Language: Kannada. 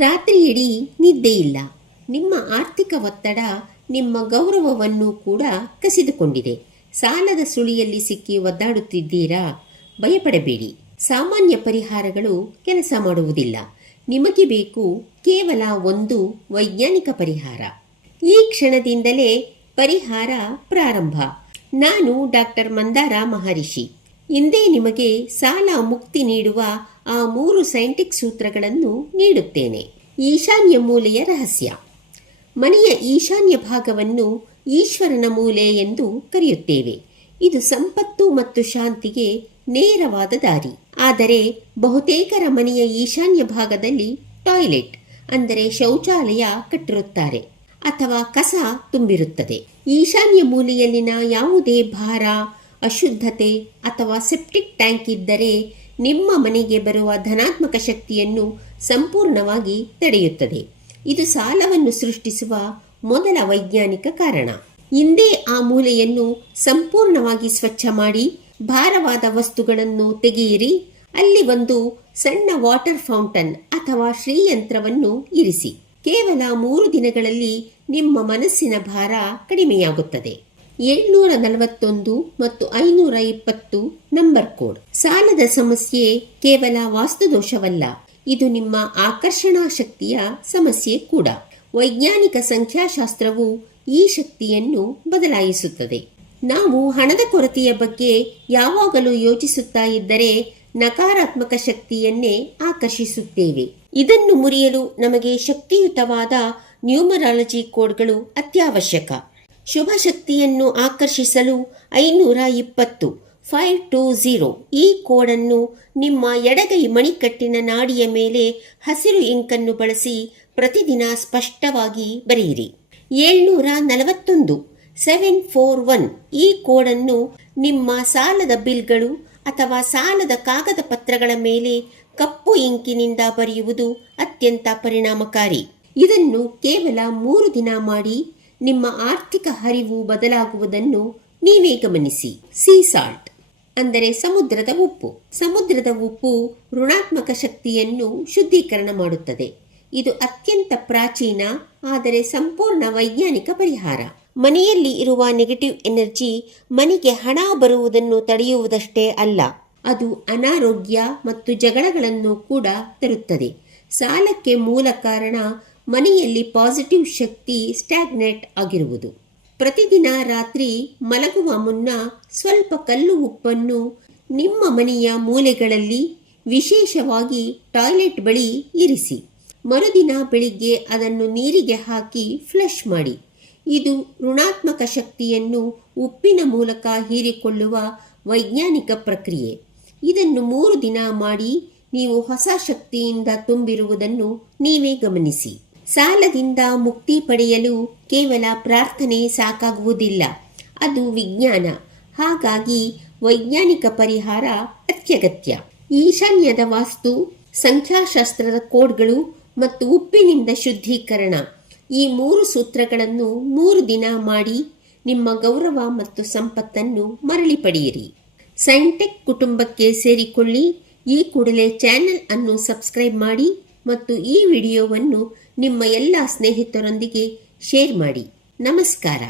ರಾತ್ರಿಯಿಡೀ ನಿದ್ದೆಯಿಲ್ಲ ನಿಮ್ಮ ಆರ್ಥಿಕ ಒತ್ತಡ ನಿಮ್ಮ ಗೌರವವನ್ನು ಕೂಡ ಕಸಿದುಕೊಂಡಿದೆ. ಸಾಲದ ಸುಳಿಯಲ್ಲಿ ಸಿಕ್ಕಿ ಒದ್ದಾಡುತ್ತಿದ್ದೀರಾ? ಭಯಪಡಬೇಡಿ. ಸಾಮಾನ್ಯ ಪರಿಹಾರಗಳು ಕೆಲಸ ಮಾಡುವುದಿಲ್ಲ. ನಿಮಗೆ ಬೇಕು ಕೇವಲ ಒಂದು ವೈಜ್ಞಾನಿಕ ಪರಿಹಾರ. ಈ ಕ್ಷಣದಿಂದಲೇ ಪರಿಹಾರ ಪ್ರಾರಂಭ. ನಾನು ಡಾಕ್ಟರ್ ಮಂದಾರ ಮಹರ್ಷಿ. ಇಂದೇ ನಿಮಗೆ ಸಾಲ ಮುಕ್ತಿ ನೀಡುವ ಆ ಮೂರು ಸೈಂಟಿಕ್ ಸೂತ್ರಗಳನ್ನು ನೀಡುತ್ತೇನೆ. ಈಶಾನ್ಯ ಮೂಲೆಯ ರಹಸ್ಯ. ಮನೆಯ ಈಶಾನ್ಯ ಭಾಗವನ್ನು ಈಶ್ವರನ ಮೂಲೆ ಎಂದು ಕರೆಯುತ್ತೇವೆ. ಇದು ಸಂಪತ್ತು ಮತ್ತು ಶಾಂತಿಗೆ ನೇರವಾದ ದಾರಿ. ಆದರೆ ಬಹುತೇಕರ ಮನೆಯ ಈಶಾನ್ಯ ಭಾಗದಲ್ಲಿ ಟಾಯ್ಲೆಟ್, ಅಂದರೆ ಶೌಚಾಲಯ ಕಟ್ಟಿರುತ್ತಾರೆ, ಅಥವಾ ಕಸ ತುಂಬಿರುತ್ತದೆ. ಈಶಾನ್ಯ ಮೂಲೆಯಲ್ಲಿನ ಯಾವುದೇ ಭಾರ ಅಶುದ್ಧತೆ ಅಥವಾ ಸೆಪ್ಟಿಕ್ ಟ್ಯಾಂಕ್ ಇದ್ದರೆ ನಿಮ್ಮ ಮನೆಗೆ ಬರುವ ಧನಾತ್ಮಕ ಶಕ್ತಿಯನ್ನು ಸಂಪೂರ್ಣವಾಗಿ ತಡೆಯುತ್ತದೆ. ಇದು ಸಾಲವನ್ನು ಸೃಷ್ಟಿಸುವ ಮೊದಲ ವೈಜ್ಞಾನಿಕ ಕಾರಣ. ಹಿಂದೆ ಆ ಮೂಲೆಯನ್ನು ಸಂಪೂರ್ಣವಾಗಿ ಸ್ವಚ್ಛ ಮಾಡಿ, ಭಾರವಾದ ವಸ್ತುಗಳನ್ನು ತೆಗೆಯಿರಿ, ಅಲ್ಲಿ ಒಂದು ಸಣ್ಣ ವಾಟರ್ ಫೌಂಟನ್ ಅಥವಾ ಶ್ರೀಯಂತ್ರವನ್ನು ಇರಿಸಿ. ಕೇವಲ ಮೂರು ದಿನಗಳಲ್ಲಿ ನಿಮ್ಮ ಮನಸ್ಸಿನ ಭಾರ ಕಡಿಮೆಯಾಗುತ್ತದೆ. ಏಳ್ನೂರ ನಲವತ್ತೊಂದು ಮತ್ತು ಐನೂರ ಇಪ್ಪತ್ತು ನಂಬರ್ ಕೋಡ್. ಸಾಲದ ಸಮಸ್ಯೆ ಕೇವಲ ವಾಸ್ತುದೋಷವಲ್ಲ, ಇದು ನಿಮ್ಮ ಆಕರ್ಷಣಾ ಶಕ್ತಿಯ ಸಮಸ್ಯೆ ಕೂಡ. ವೈಜ್ಞಾನಿಕ ಸಂಖ್ಯಾಶಾಸ್ತ್ರವು ಈ ಶಕ್ತಿಯನ್ನು ಬದಲಾಯಿಸುತ್ತದೆ. ನಾವು ಹಣದ ಕೊರತೆಯ ಬಗ್ಗೆ ಯಾವಾಗಲೂ ಯೋಚಿಸುತ್ತಾ ಇದ್ದರೆ ನಕಾರಾತ್ಮಕ ಶಕ್ತಿಯನ್ನೇ ಆಕರ್ಷಿಸುತ್ತೇವೆ. ಇದನ್ನು ಮುರಿಯಲು ನಮಗೆ ಶಕ್ತಿಯುತವಾದ ನ್ಯೂಮರಾಲಜಿ ಕೋಡ್ಗಳು ಅತ್ಯವಶ್ಯಕ. ಶುಭ ಶಕ್ತಿಯನ್ನು ಆಕರ್ಷಿಸಲು ಐನೂರ ಇಪ್ಪತ್ತು ಫೈವ್ ಟೂ ಝೀರೋ. ಈ ಕೋಡನ್ನು ನಿಮ್ಮ ಎಡಗೈ ಮಣಿಕಟ್ಟಿನ ನಾಡಿಯ ಮೇಲೆ ಹಸಿರು ಇಂಕನ್ನು ಬಳಸಿ ಪ್ರತಿದಿನ ಸ್ಪಷ್ಟವಾಗಿ ಬರೆಯಿರಿ. ಏಳ್ನೂರ ನಲವತ್ತೊಂದು ಸೆವೆನ್ ಫೋರ್ ಒನ್. ಈ ಕೋಡನ್ನು ನಿಮ್ಮ ಸಾಲದ ಬಿಲ್ಗಳು ಅಥವಾ ಸಾಲದ ಕಾಗದ ಪತ್ರಗಳ ಮೇಲೆ ಕಪ್ಪು ಇಂಕಿನಿಂದ ಬರೆಯುವುದು ಅತ್ಯಂತ ಪರಿಣಾಮಕಾರಿ. ಇದನ್ನು ಕೇವಲ ಮೂರು ದಿನ ಮಾಡಿ ನಿಮ್ಮ ಆರ್ಥಿಕ ಹರಿವು ಬದಲಾಗುವುದನ್ನು ನೀವೇ ಗಮನಿಸಿ. Sea salt. ಅಂದರೆ ಸಮುದ್ರದ ಉಪ್ಪು. ಸಮುದ್ರದ ಉಪ್ಪು ಋಣಾತ್ಮಕ ಶಕ್ತಿಯನ್ನು ಶುದ್ಧೀಕರಣ ಮಾಡುತ್ತದೆ. ಇದು ಅತ್ಯಂತ ಪ್ರಾಚೀನ, ಆದರೆ ಸಂಪೂರ್ಣ ವೈಜ್ಞಾನಿಕ ಪರಿಹಾರ. ಮನೆಯಲ್ಲಿ ಇರುವ ನೆಗೆಟಿವ್ ಎನರ್ಜಿ ಮನೆಗೆ ಹಣ ಬರುವುದನ್ನು ತಡೆಯುವುದಷ್ಟೇ ಅಲ್ಲ, ಅದು ಅನಾರೋಗ್ಯ ಮತ್ತು ಜಗಳಗಳನ್ನು ಕೂಡ ತರುತ್ತದೆ. ಸಾಲಕ್ಕೆ ಮೂಲ ಕಾರಣ ಮನೆಯಲ್ಲಿ ಪಾಸಿಟಿವ್ ಶಕ್ತಿ ಸ್ಟ್ಯಾಗ್ನೆಟ್ ಆಗಿರುವುದು. ಪ್ರತಿದಿನ ರಾತ್ರಿ ಮಲಗುವ ಮುನ್ನ ಸ್ವಲ್ಪ ಕಲ್ಲು ಉಪ್ಪನ್ನು ನಿಮ್ಮ ಮನೆಯ ಮೂಲೆಗಳಲ್ಲಿ ವಿಶೇಷವಾಗಿ ಟಾಯ್ಲೆಟ್ ಬಳಿ ಇರಿಸಿ. ಮರುದಿನ ಬೆಳಿಗ್ಗೆ ಅದನ್ನು ನೀರಿಗೆ ಹಾಕಿ ಫ್ಲಶ್ ಮಾಡಿ. ಇದು ಋಣಾತ್ಮಕ ಶಕ್ತಿಯನ್ನು ಉಪ್ಪಿನ ಮೂಲಕ ಹೀರಿಕೊಳ್ಳುವ ವೈಜ್ಞಾನಿಕ ಪ್ರಕ್ರಿಯೆ. ಇದನ್ನು ಮೂರು ದಿನ ಮಾಡಿ ನೀವು ಹೊಸ ಶಕ್ತಿಯಿಂದ ತುಂಬಿರುವುದನ್ನು ನೀವೇ ಗಮನಿಸಿ. ಸಾಲದಿಂದ ಮುಕ್ತಿ ಪಡೆಯಲು ಕೇವಲ ಪ್ರಾರ್ಥನೆ ಸಾಕಾಗುವುದಿಲ್ಲ. ಅದು ವಿಜ್ಞಾನ. ಹಾಗಾಗಿ ವೈಜ್ಞಾನಿಕ ಪರಿಹಾರ ಅತ್ಯಗತ್ಯ. ಈಶಾನ್ಯದ ವಾಸ್ತು, ಸಂಖ್ಯಾಶಾಸ್ತ್ರದ ಕೋಡ್ಗಳು ಮತ್ತು ಉಪ್ಪಿನಿಂದ ಶುದ್ಧೀಕರಣ. ಈ ಮೂರು ಸೂತ್ರಗಳನ್ನು ಮೂರು ದಿನ ಮಾಡಿ ನಿಮ್ಮ ಗೌರವ ಮತ್ತು ಸಂಪತ್ತನ್ನು ಮರಳಿ ಪಡೆಯಿರಿ. ಸೈಂಟೆಕ್ ಕುಟುಂಬಕ್ಕೆ ಸೇರಿಕೊಳ್ಳಿ. ಈ ಕೂಡಲೇ ಚಾನೆಲ್ ಅನ್ನು ಸಬ್ಸ್ಕ್ರೈಬ್ ಮಾಡಿ. ಮತ್ತು ಈ ವಿಡಿಯೋವನ್ನು ನಿಮ್ಮ ಎಲ್ಲ ಸ್ನೇಹಿತರೊಂದಿಗೆ ಶೇರ್ ಮಾಡಿ. ನಮಸ್ಕಾರ.